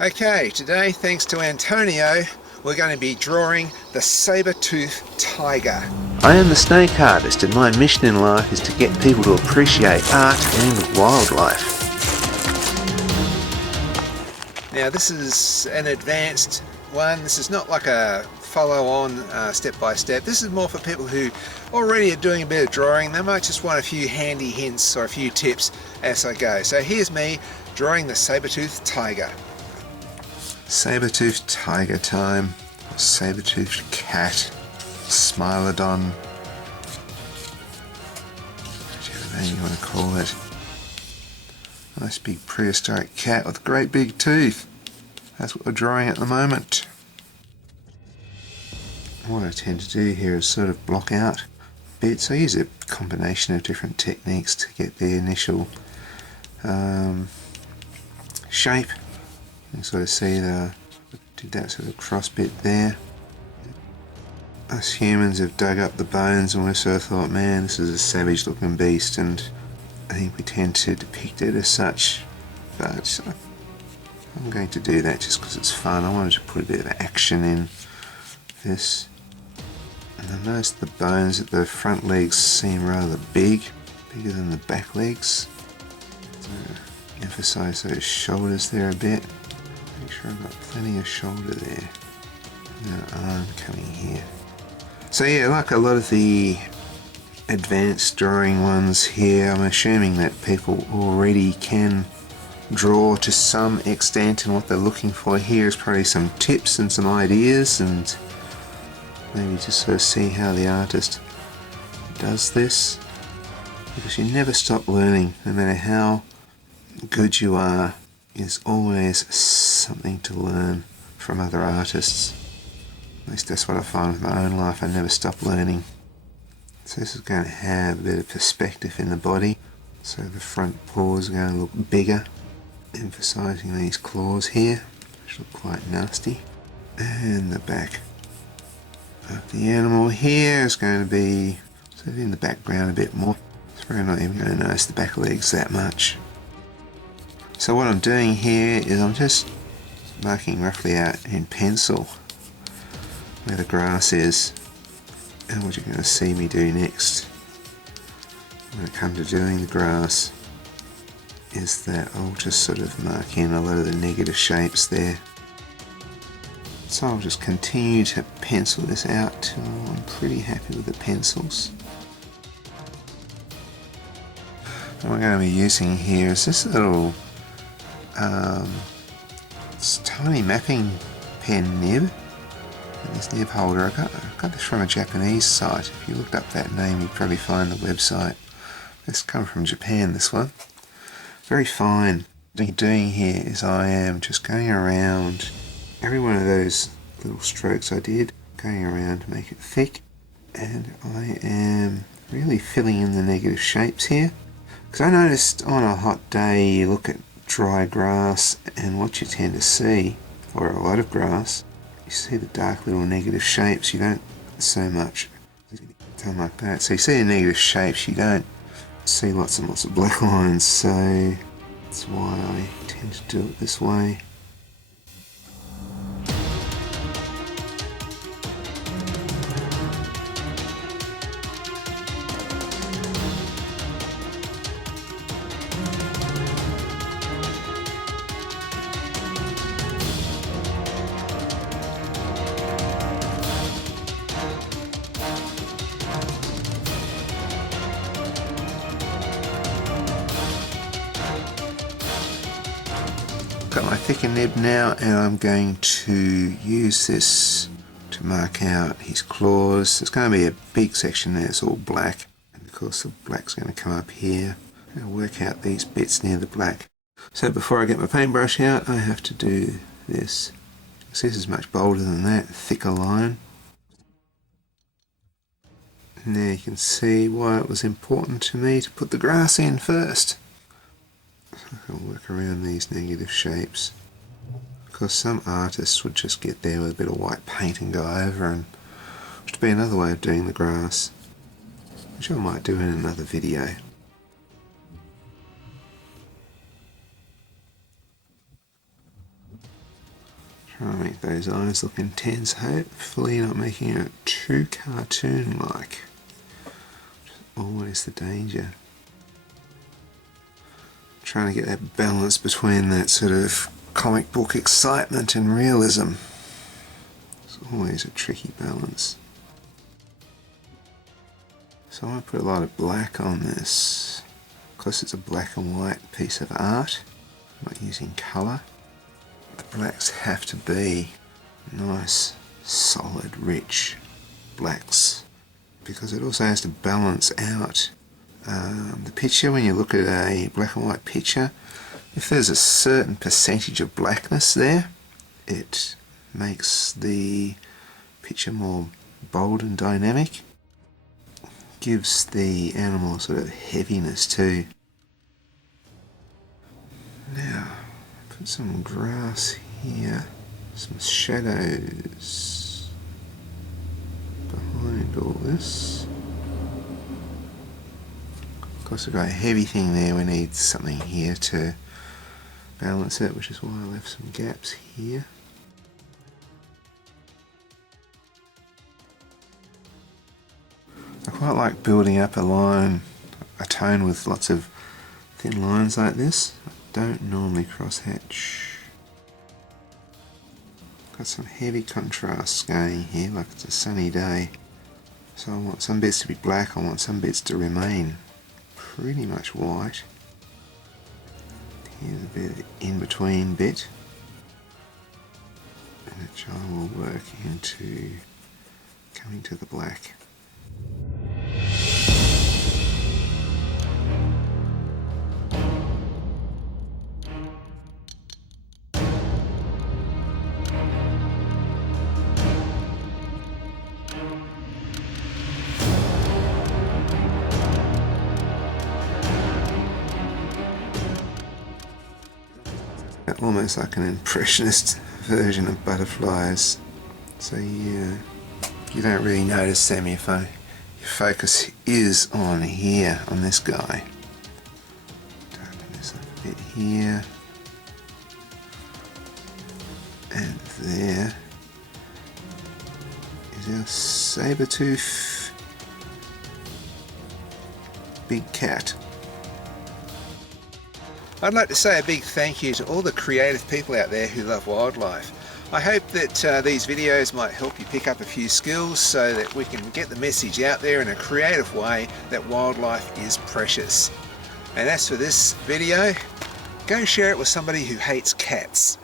Okay, today, thanks to Antonio, we're going to be drawing the saber-toothed tiger. I am the snake artist, and my mission in life is to get people to appreciate art and wildlife. Now this is an advanced one. This is not like a follow-on step-by-step. This is more for people who already are doing a bit of drawing. They might just want a few handy hints or a few tips as I go. So here's me drawing the saber-toothed tiger. Saber-toothed tiger time, saber-toothed cat, smilodon, whichever name you want to call it. Nice big prehistoric cat with a great big tooth. That's what we're drawing at the moment. What I tend to do here is sort of block out bits. I use a combination of different techniques to get the initial shape. You can sort of see that I did that sort of cross bit there. Us humans have dug up the bones and we sort of thought, man, this is a savage looking beast, and I think we tend to depict it as such, but I'm going to do that just because it's fun. I wanted to put a bit of action in this. And I noticed the bones at the front legs seem rather big, bigger than the back legs. So emphasize those shoulders there a bit. Make sure I've got plenty of shoulder there. And an arm coming here. So yeah, like a lot of the advanced drawing ones here, I'm assuming that people already can draw to some extent, and what they're looking for here is probably some tips and some ideas, and maybe just sort of see how the artist does this, because you never stop learning. No matter how good you are, there's always something to learn from other artists. At least that's what I find with my own life. I never stop learning. So this is going to have a bit of perspective in the body, so the front paws are going to look bigger, emphasizing these claws here, which look quite nasty. And the back of the animal here is going to be sort of in the background a bit more. It's probably not even going to notice the back legs that much. So what I'm doing here is I'm just marking roughly out in pencil where the grass is. And what you're going to see me do next when it comes to doing the grass is that I'll just sort of mark in a lot of the negative shapes there. So I'll just continue to pencil this out till I'm pretty happy with the pencils. And what we're going to be using here is this little tiny mapping pen nib. And this nib holder, I got this from a Japanese site. If you looked up that name, you'd probably find the website. This comes from Japan, this one. Very fine. What I'm doing here is I am just going around every one of those little strokes I did, going around to make it thick, and I am really filling in the negative shapes here. Because I noticed on a hot day you look at dry grass, and what you tend to see, or a lot of grass, you see the dark little negative shapes. You don't so much something like that. So you see the negative shapes, you don't see lots and lots of black lines, so that's why I tend to do it this way. Got my thicker nib now, and I'm going to use this to mark out his claws. There's going to be a big section there, it's all black, and of course the black's going to come up here. I'm going to work out these bits near the black. So before I get my paintbrush out, I have to do this. So this is much bolder than that, thicker line. And there you can see why it was important to me to put the grass in first. I'll work around these negative shapes, because some artists would just get there with a bit of white paint and go over, and which would be another way of doing the grass, which I might do in another video. Trying to make those eyes look intense, hopefully not making it too cartoon-like. Always the danger. Trying to get that balance between that sort of comic book excitement and realism. It's always a tricky balance. So I put a lot of black on this. Because it's a black and white piece of art, I'm not using colour. The blacks have to be nice, solid, rich blacks. Because it also has to balance out the picture. When you look at a black and white picture, if there's a certain percentage of blackness there, it makes the picture more bold and dynamic. Gives the animal sort of heaviness too. Now, put some grass here, some shadows behind all this. Of course, we've got a heavy thing there, we need something here to balance it, which is why I left some gaps here. I quite like building up a tone with lots of thin lines like this. I don't normally crosshatch. Got some heavy contrasts going here, like it's a sunny day. So I want some bits to be black, I want some bits to remain pretty much white. Here's a bit of in-between bit, which I will work into coming to the black. Almost like an impressionist version of butterflies. So you don't really notice them if your focus is on here, on this guy. Darken this up a bit here. And there is our saber tooth big cat. I'd like to say a big thank you to all the creative people out there who love wildlife. I hope that these videos might help you pick up a few skills so that we can get the message out there in a creative way that wildlife is precious. And as for this video, go share it with somebody who hates cats.